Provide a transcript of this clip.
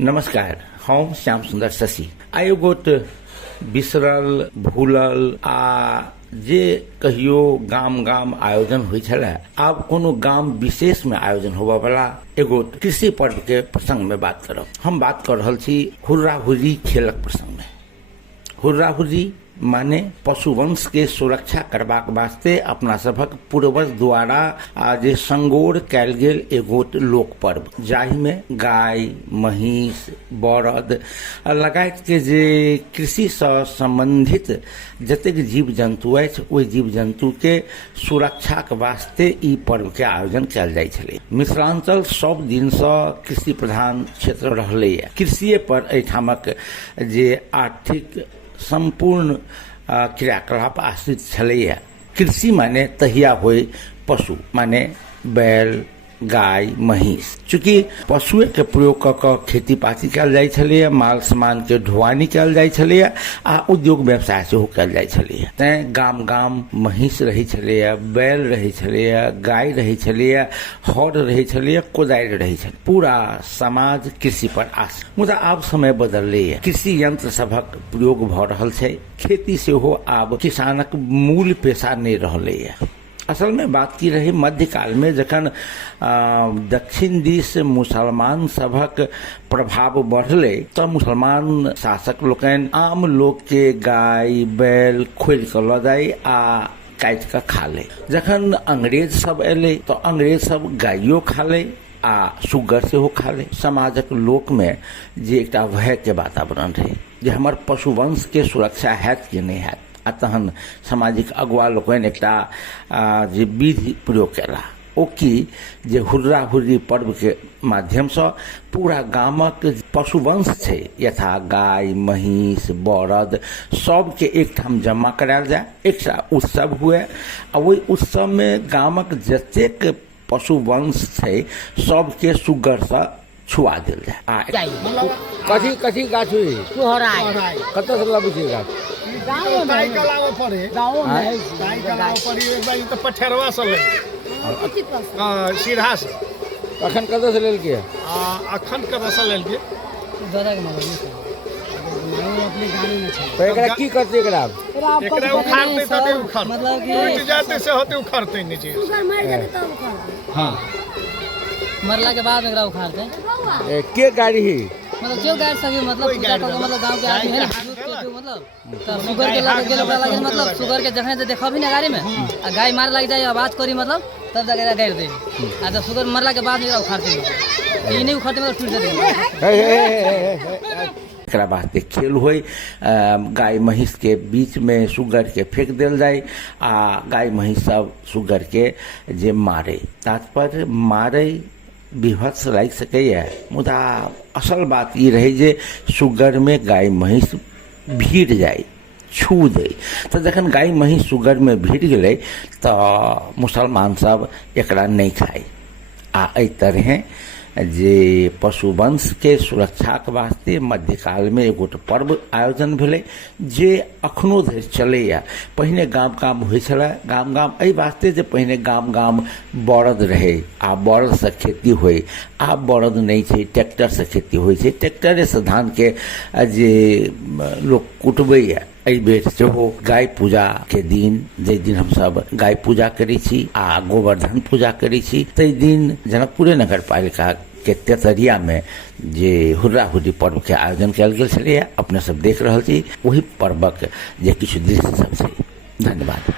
नमस्कार, हम श्याम सुंदर शशि। आयो गोट बिसरल भूलल जे कहियो गाम गाम आयोजन हुई छला, आब कोनो गाम विशेष में आयोजन होबा वाला एगो कृषि पर्व के प्रसंग में बात करब। हम बात कर रहल छी हुर्रा हुर्री खेलक प्रसंग में। हुर्रा हुर्री माने पशुवंश के सुरक्षा करबाक वास्ते अपना सबक पूर्वज द्वारा जे संगोर कैल गेल एगो लोक पर्व, जाहि में गाय, महिष, बरद लगायत के जे कृषि से संबंधित जतेक जीव जंतु अछि, ओहि जीव जंतु के सुरक्षा के वास्ते ई पर्व के आयोजन कैल जाय छलै। मिथिलांचल सब दिन से कृषि प्रधान क्षेत्र रहलै। कृषिये पर एहिठामक जे आर्थिक संपूर्ण क्रियाकलाप आश्रित छलैया। कृषि माने तहिया होय पशु, माने बैल, गाय, महिष। चूंकि पशुए के प्रयोग क के खेती पाती कैल जाय छलैया, माल सामान के ढुआनी कैल जाय छलैया आ उद्योग व्यवसाय सेहो कैल जाय छलैया। तें गाम गाम महिष रहै छलैया, बैल रहै छलैया, गाय रहै छलैया, हर रहै छलैया, कोदारि रहै छलै। पूरा समाज कृषि पर आश्रित। मुदा आब समय बदललैया, कृषि यंत्र सभक प्रयोग भ रहल छै। खेती सेहो आब किसानक मूल पेशा नहि रहलैया। असल में बात की रही मध्यकाल में, जखन दक्षिण दिस मुसलमान सभक प्रभाव बढ़ले तो मुसलमान शासक लोकनि आम लोक के गाय बैल खोल के ल जाय आ काटि के खा ले। जखन अंग्रेज सब एले तो अंग्रेज सब गायो खा ले आ सुगर सेहो खा ले। समाजक लोक में जे एकटा भय के वातावरण रहे जे हमर पशुवंश के सुरक्षा हैत कि नहीं हैत। आ तहन सामाजिक अगुआ लोकनि एकटा जे विधि प्रयोग केला, ओ की जे हुर्रा हुर्री पर्व के माध्यम से पूरा गामक पशुवंश छै, यथा गाय, महिष, बरद, सबके एक ठाम जमा करायल जाय, एकटा उत्सव हुए आ ओहि उत्सव में गामक जतेक पशुवंश छै सबके सुगर से छुआ दिल जाए। कथी कथी गाछ हुई कत से लाबू छै गाछ? गाय का लावा पड़े गांव में गाय का लावा पड़ी एक बार तो पठरवा से ले सीधा से अखन कत से लेल के अखन कत से लेल के दादा के मालूम अपने गाने में छै। तो एकरा की करते? एकरा उखाड़ते तते उखाड़ मतलब कि टूट जाते से होते उखाड़ते नीचे। सुगर मर जाते तब उखाड़ते। हां, मरला के बाद एकरा उखाड़ते। के गाड़ी ही मतलब क्यों गाय सभी मतलब पूजा करके मतलब गांव के आदमी है जो मतलब सुगर के लगे गेलो लगे मतलब सुगर के जखने से देखबी ना गाड़ी में आ गाय मार लग जाए आवाज करी मतलब तब जाके गाड़ दे। आ जब सुगर मरला के बाद एकरा उखाड़ते ई नहीं उखाड़ते मतलब टूट जाते। एकरा वास्ते खेल होय, गाय महिष के बीच में सुगर के फेंक देल जाए आ गाय महिष सब सुगर के जे मारे। तात्पर्य मारे विभत्स लागि सकैया, मुदा असल बात ई रहे जे सुगर में गाय महिष भीड़ जाए, छू दे। तो जखन गाय महिष सुगर में भीड़ गए तो मुसलमान सब एकरा नहीं खाए आ एहि तरह जे पशुवंश के सुरक्षा के वास्ते मध्यकाल में एगो पर्व आयोजन भेलै जे अखनो धरि चलैया। पहिने गाम गाम होइ छलै, गाम गाम एहि वास्ते जे पहिने गाम गाम बरद रहे आ बरद से खेती होय। आब बरद नहीं छै, ट्रैक्टर से खेती होइ छै। ट्रैक्टरे से धान के जे लोक कुटबैया। एहि बेर सेहो गाय पूजा के दिन, जे दिन हमसब गाय पूजा करै छी आ गोवर्धन पूजा करै छी, ताहि दिन जनकपुरे नगर पालिका के तेतरिया में जे हुर्रा हुर्री पर्व के आयोजन कयल गेल छलैया, अपने सब देख रहल छी। वही पर्वक जे किछु दृश्य सब छै। धन्यवाद।